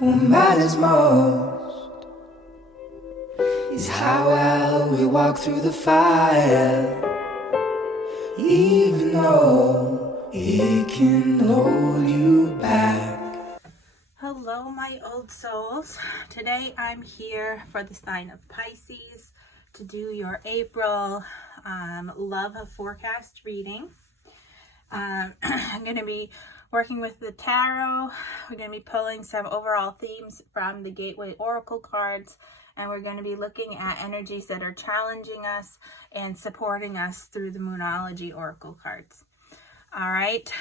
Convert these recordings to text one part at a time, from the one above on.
What matters most is how well we walk through the fire, even though it can hold you back. Hello, my old souls. Today I'm here for the sign of Pisces to do your April love forecast reading. I'm going to be working with the tarot. We're going to be pulling some overall themes from the Gateway Oracle cards, and we're going to be looking at energies that are challenging us and supporting us through the Moonology Oracle cards. All right.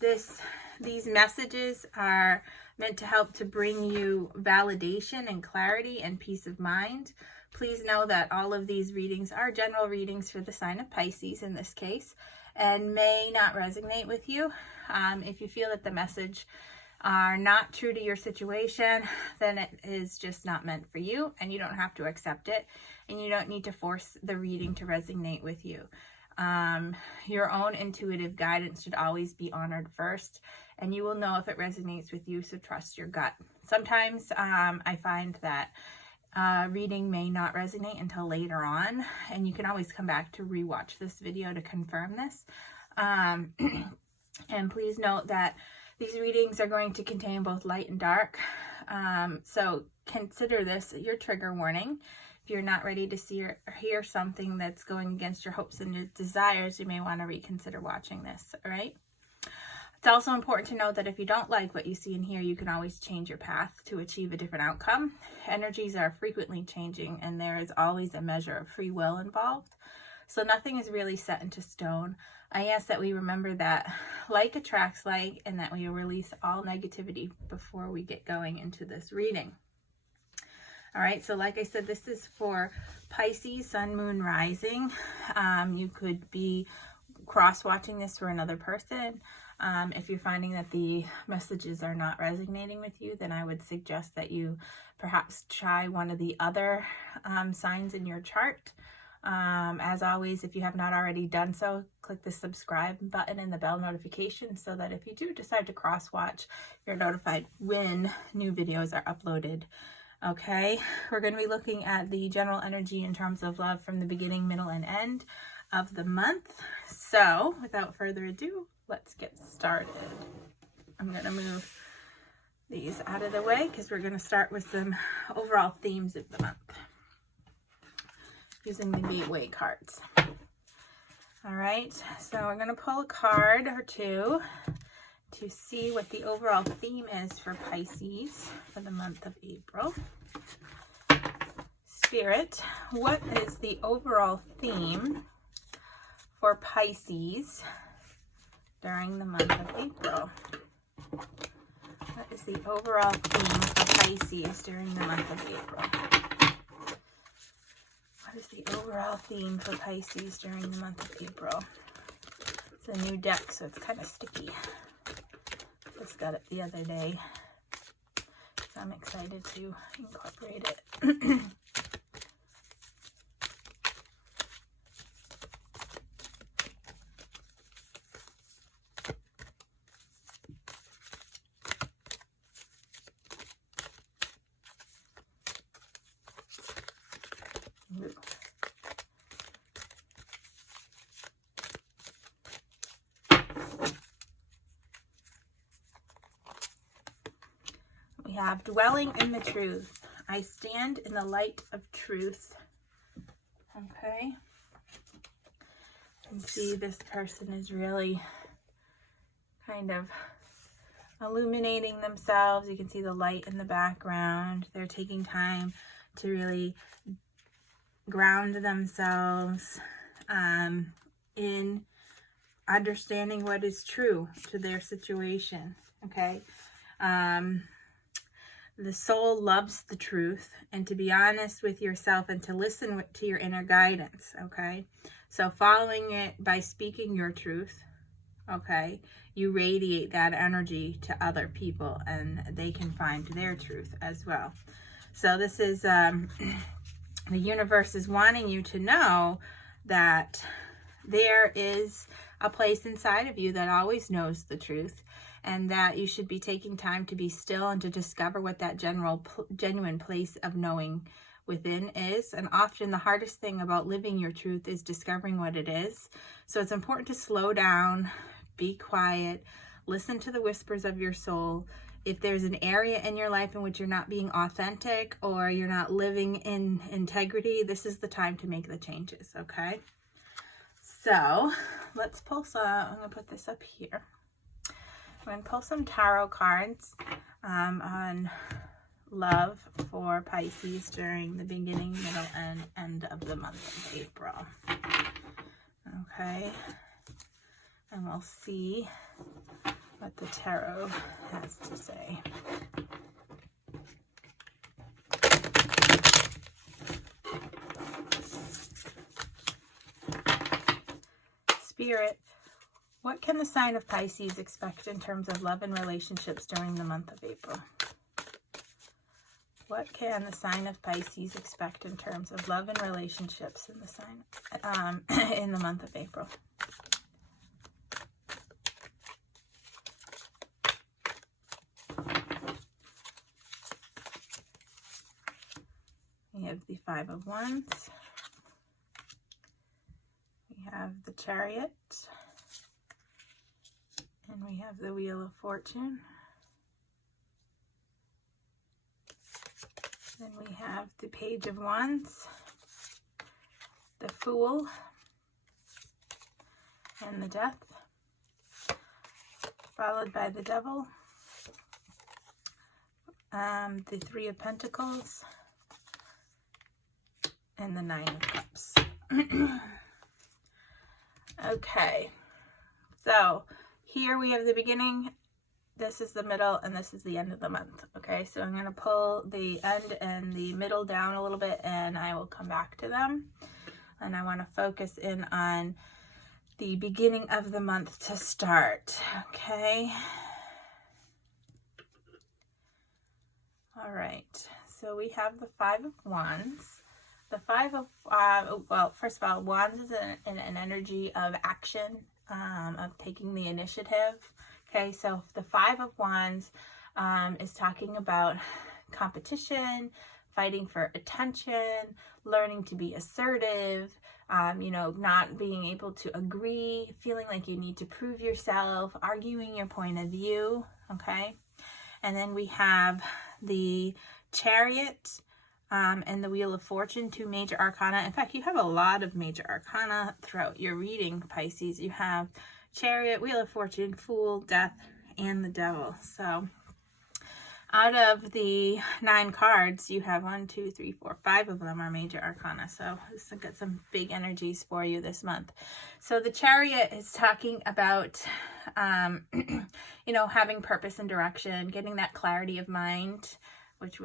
These messages are meant to help to bring you validation and clarity and peace of mind. Please know that all of these readings are general readings for the sign of Pisces in this case, and may not resonate with you. If you feel that the message are not true to your situation, then it is just not meant for you, and you don't have to accept it, and you don't need to force the reading to resonate with you. Your own intuitive guidance should always be honored first, and you will know if it resonates with you, so trust your gut. Sometimes I find that reading may not resonate until later on, and you can always come back to rewatch this video to confirm this. And please note that these readings are going to contain both light and dark, so consider this your trigger warning. If you're not ready to see or hear something that's going against your hopes and your desires, you may want to reconsider watching this, all right? It's also important to know that if you don't like what you see and hear, you can always change your path to achieve a different outcome. Energies are frequently changing, and there is always a measure of free will involved. So nothing is really set into stone. I ask that we remember that like attracts like, and that we release all negativity before we get going into this reading. All right, so like I said, this is for Pisces, Sun, Moon, Rising. You could be cross-watching this for another person. If you're finding that the messages are not resonating with you, then I would suggest that you perhaps try one of the other signs in your chart. As always, if you have not already done so, click the subscribe button and the bell notification so that if you do decide to cross-watch, you're notified when new videos are uploaded. Okay, we're going to be looking at the general energy in terms of love from the beginning, middle, and end of the month. So, without further ado, let's get started. I'm going to move these out of the way because we're going to start with some overall themes of the month using the Gateway cards. All right, so we're going to pull a card or two to see what the overall theme is for Pisces for the month of April. Spirit, what is the overall theme for Pisces during the month of April? What is the overall theme for Pisces during the month of April? What is the overall theme for Pisces during the month of April? It's a new deck, so it's kind of sticky. Just got it the other day, so I'm excited to incorporate it. We have dwelling in the truth. I stand in the light of truth. Okay. You can see this person is really kind of illuminating themselves. You can see the light in the background. They're taking time to really ground themselves in understanding what is true to their situation. Okay. The soul loves the truth, and to be honest with yourself and to listen to your inner guidance, okay? So following it by speaking your truth, okay, you radiate that energy to other people, and they can find their truth as well. So this is, the universe is wanting you to know that there is a place inside of you that always knows the truth, and that you should be taking time to be still and to discover what that genuine place of knowing within is. And often the hardest thing about living your truth is discovering what it is. So it's important to slow down, be quiet, listen to the whispers of your soul. If there's an area in your life in which you're not being authentic or you're not living in integrity, this is the time to make the changes, okay? So let's pull some. I'm going to put this up here. I'm going to pull some tarot cards on love for Pisces during the beginning, middle, and end of the month of April. Okay. And we'll see what the tarot has to say. Spirit, what can the sign of Pisces expect in terms of love and relationships during the month of April? What can the sign of Pisces expect in terms of love and relationships in the sign in the month of April? We have the Five of Wands. We have the Chariot. And we have the Wheel of Fortune. Then we have the Page of Wands, the Fool, and the Death, followed by the Devil, the Three of Pentacles, and the Nine of Cups. Okay, so here we have the beginning, this is the middle, and this is the end of the month. Okay, so I'm going to pull the end and the middle down a little bit, and I will come back to them. And I want to focus in on the beginning of the month to start. Okay. All right, so we have the Five of Wands. The Five of, well, first of all, Wands is an energy of action, of taking the initiative. Okay, so the Five of Wands is talking about competition, fighting for attention, learning to be assertive, not being able to agree, feeling like you need to prove yourself, arguing your point of view, okay? And then we have the Chariot and the Wheel of Fortune, two major arcana. In fact, you have a lot of major arcana throughout your reading, Pisces. You have Chariot, Wheel of Fortune, Fool, Death, and the Devil. So out of the 9 cards, you have 1, 2, 3, 4, 5 of them are major arcana. So this has got some big energies for you this month. So the Chariot is talking about, having purpose and direction, getting that clarity of mind, which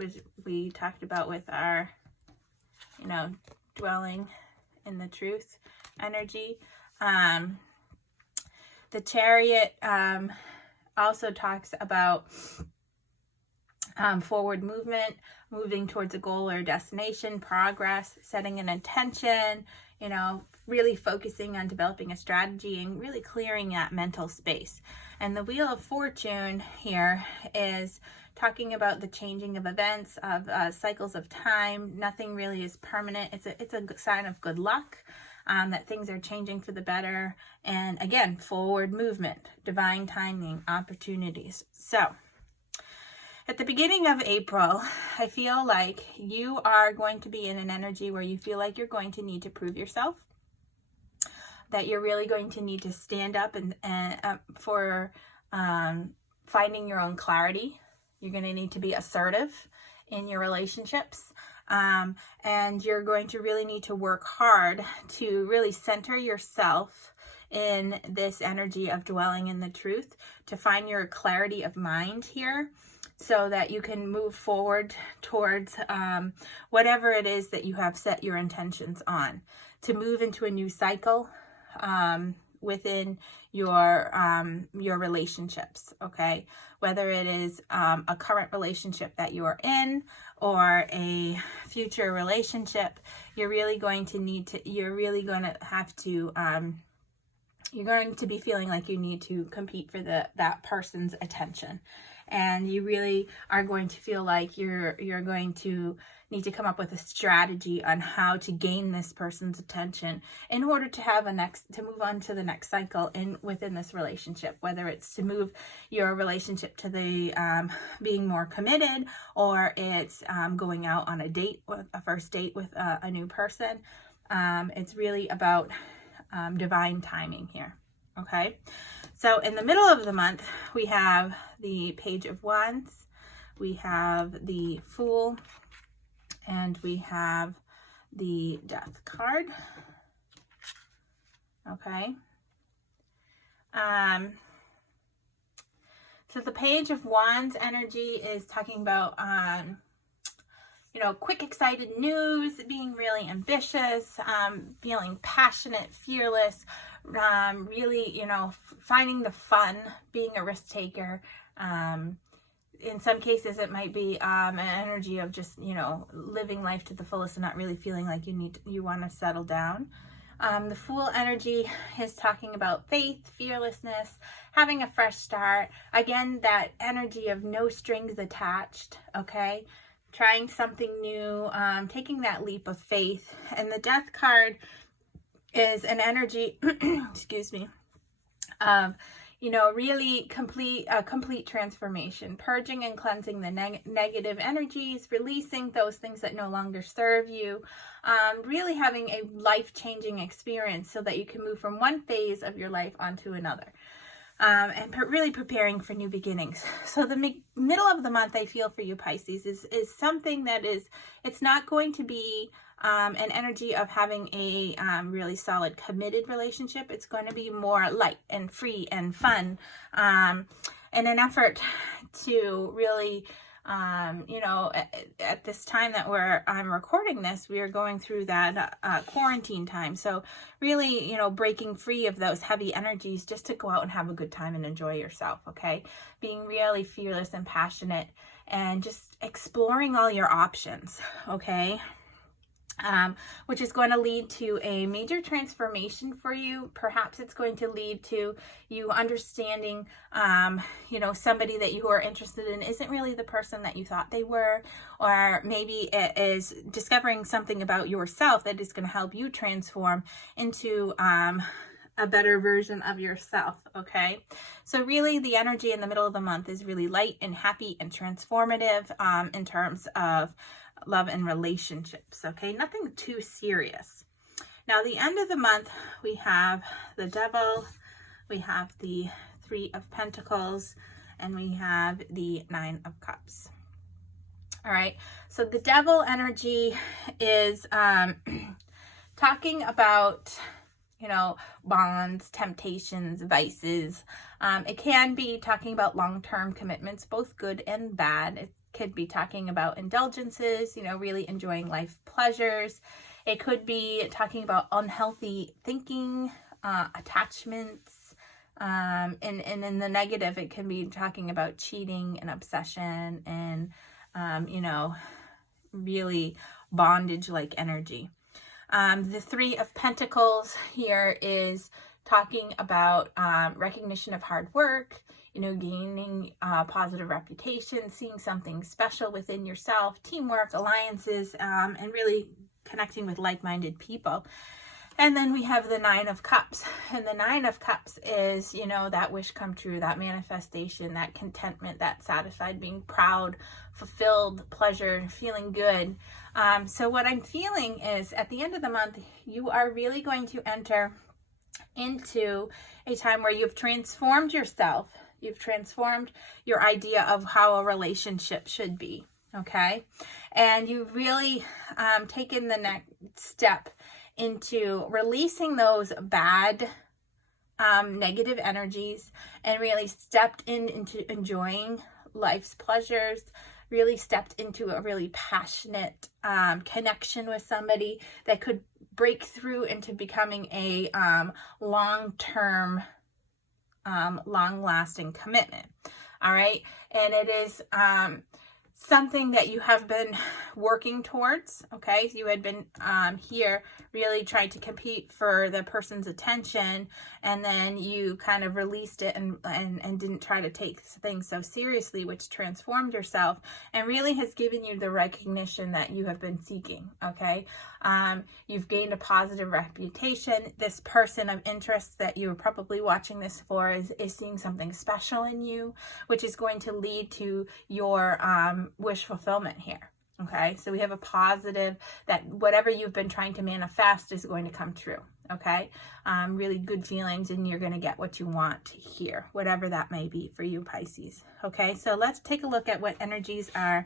we talked about with our, dwelling in the truth energy. The Chariot also talks about forward movement, moving towards a goal or destination, progress, setting an intention, really focusing on developing a strategy and really clearing that mental space. And the Wheel of Fortune here is talking about the changing of events, of cycles of time. Nothing really is permanent. It's a sign of good luck. That things are changing for the better, and again, forward movement, divine timing, opportunities. So at the beginning of April, I feel like you are going to be in an energy where you feel like you're going to need to prove yourself, that you're really going to need to stand up and for finding your own clarity. You're going to need to be assertive in your relationships. And you're going to really need to work hard to really center yourself in this energy of dwelling in the truth, to find your clarity of mind here so that you can move forward towards whatever it is that you have set your intentions on, to move into a new cycle within your relationships, okay? Whether it is a current relationship that you are in or a future relationship, you're really going to have to, you're going to be feeling like you need to compete for that person's attention. And you really are going to feel like you're going to need to come up with a strategy on how to gain this person's attention in order to move on to the next cycle within this relationship, whether it's to move your relationship to the being more committed, or it's going out on a first date with a new person. It's really about divine timing here. Okay, so in the middle of the month, we have the Page of Wands, we have the Fool, and we have the Death card. Okay. So the Page of Wands energy is talking about, quick, excited news, being really ambitious, feeling passionate, fearless, really, finding the fun, being a risk taker. In some cases, it might be an energy of just, living life to the fullest and not really feeling like you want to settle down. The Fool energy is talking about faith, fearlessness, having a fresh start. Again, that energy of no strings attached, okay? Trying something new, taking that leap of faith. And the Death card is an energy, excuse me, of, really complete transformation, purging and cleansing the negative energies, releasing those things that no longer serve you, really having a life-changing experience so that you can move from one phase of your life onto another. And really preparing for new beginnings. So the middle of the month, I feel for you, Pisces, is something that it's not going to be an energy of having a really solid committed relationship. It's going to be more light and free and fun, in an effort to really, at this time that I'm recording this, we are going through that quarantine time. So really, breaking free of those heavy energies just to go out and have a good time and enjoy yourself, okay? Being really fearless and passionate and just exploring all your options, okay? Which is going to lead to a major transformation for you. Perhaps it's going to lead to you understanding, somebody that you are interested in isn't really the person that you thought they were, or maybe it is discovering something about yourself that is going to help you transform into a better version of yourself, okay? So really the energy in the middle of the month is really light and happy and transformative in terms of love and relationships, okay? Nothing too serious. Now, the end of the month, we have the Devil, we have the Three of Pentacles, and we have the Nine of Cups. All right, so the Devil energy is talking about, bonds, temptations, vices. It can be talking about long-term commitments, both good and bad. It could be talking about indulgences, really enjoying life pleasures. It could be talking about unhealthy thinking, attachments, and in the negative, it can be talking about cheating and obsession and, really bondage-like energy. The Three of Pentacles here is talking about recognition of hard work, gaining a positive reputation, seeing something special within yourself, teamwork, alliances, and really connecting with like-minded people. And then we have the Nine of Cups. And the Nine of Cups is, that wish come true, that manifestation, that contentment, that satisfied, being proud, fulfilled, pleasure, feeling good. So what I'm feeling is at the end of the month, you are really going to enter into a time where you've transformed yourself. You've transformed your idea of how a relationship should be, okay? And you've really taken the next step into releasing those bad, negative energies and really stepped into enjoying life's pleasures, really stepped into a really passionate connection with somebody that could break through into becoming a long-term, long-lasting commitment. All right. And it is something that you have been working towards, okay? You had been here really trying to compete for the person's attention, and then you kind of released it and didn't try to take things so seriously, which transformed yourself and really has given you the recognition that you have been seeking, okay? You've gained a positive reputation. This person of interest that you were probably watching this for is seeing something special in you, which is going to lead to your wish fulfillment here. Okay, so we have a positive that whatever you've been trying to manifest is going to come true. Okay, really good feelings, and you're going to get what you want here, whatever that may be for you, Pisces. Okay, so let's take a look at what energies are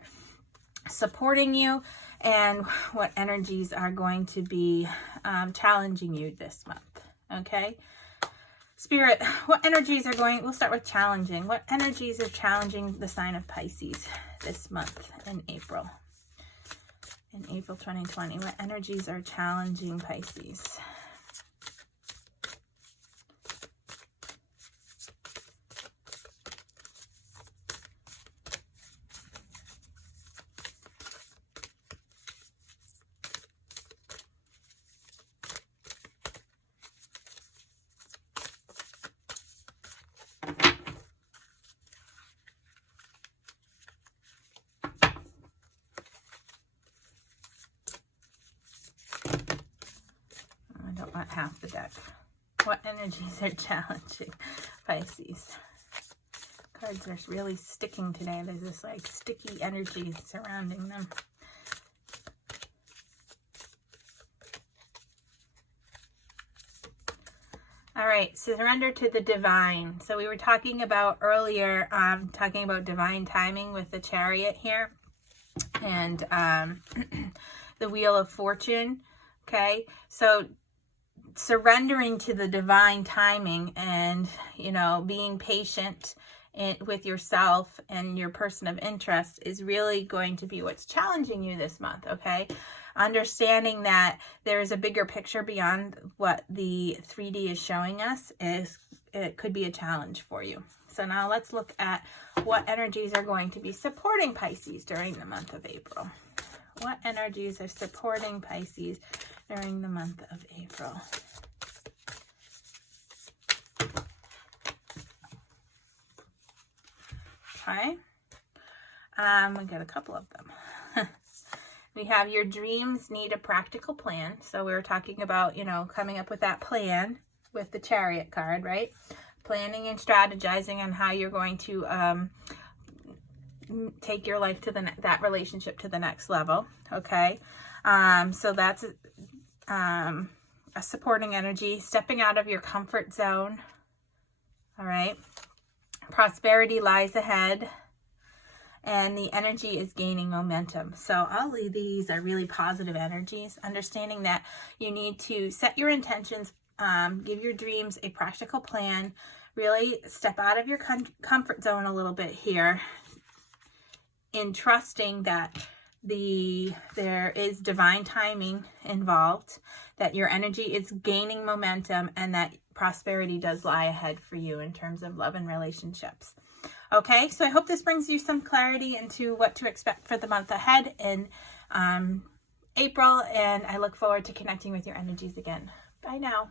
supporting you and what energies are going to be challenging you this month. Okay, Spirit, what energies are going, we'll start with challenging. What energies are challenging the sign of Pisces this month in April? In April 2020, what energies are challenging Pisces? Half the deck. What energies are challenging Pisces? Cards are really sticking today. There's this like sticky energy surrounding them. All right, surrender to the divine. So we were talking about earlier, talking about divine timing with the Chariot here and the Wheel of Fortune. Okay, so surrendering to the divine timing and, you know, being patient with yourself and your person of interest is really going to be what's challenging you this month, okay? Understanding that there is a bigger picture beyond what the 3D is showing us it could be a challenge for you. So now let's look at what energies are going to be supporting Pisces during the month of April. What energies are supporting Pisces during the month of April? Okay. We got a couple of them. We have your dreams need a practical plan. So we were talking about, you know, coming up with that plan with the Chariot card, right? Planning and strategizing on how you're going to take your life to that relationship to the next level. Okay. So that's a supporting energy, stepping out of your comfort zone. All right. Prosperity lies ahead, and the energy is gaining momentum. So all of these are really positive energies, understanding that you need to set your intentions, give your dreams a practical plan, really step out of your comfort zone a little bit here, in trusting that there is divine timing involved, that your energy is gaining momentum, and that prosperity does lie ahead for you in terms of love and relationships. Okay, so I hope this brings you some clarity into what to expect for the month ahead in April, and I look forward to connecting with your energies again. Bye now.